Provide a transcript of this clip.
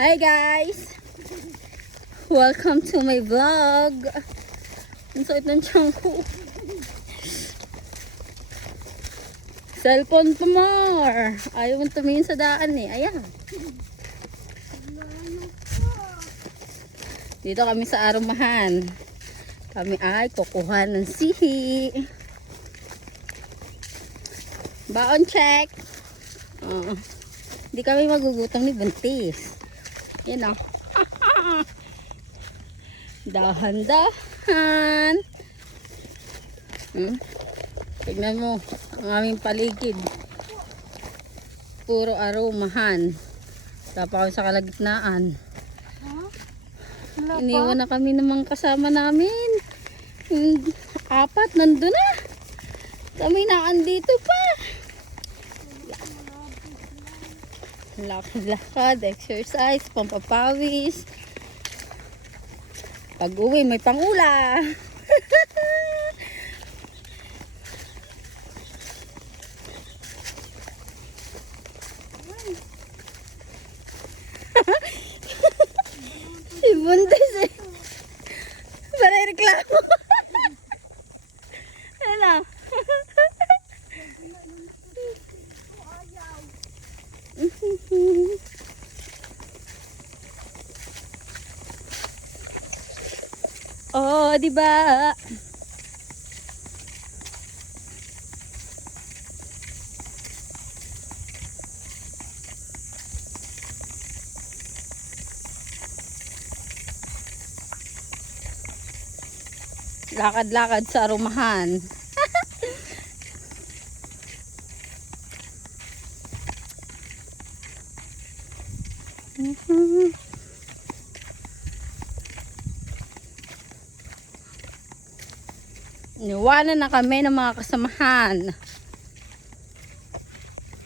Hi guys! Welcome to my vlog. Ang sakit ng tiyan ko. Cellphone to more. Ayaw mong tumingin sa daan eh. Ayan. Dito kami sa Arumahan. Kami ay kukuha ng sihi. Baon check. Hindi kami magugutom ni Buntis. Yan o. Dahan-dahan. Tignan mo ang aming paligid. Puro Arumahan. Tapa kami sa kalagitnaan. Iniwan na kami ng mga kasama namin. 4 nandun na. Kami na andito pa. Lakad-lakad, exercise, pampapawis. Pag uwi may pangula. Si Buntis eh. Para reklamo. Ano? Oh, di ba? Lakad-lakad sa Arumahan. Niwanan na kami ng mga kasamahan.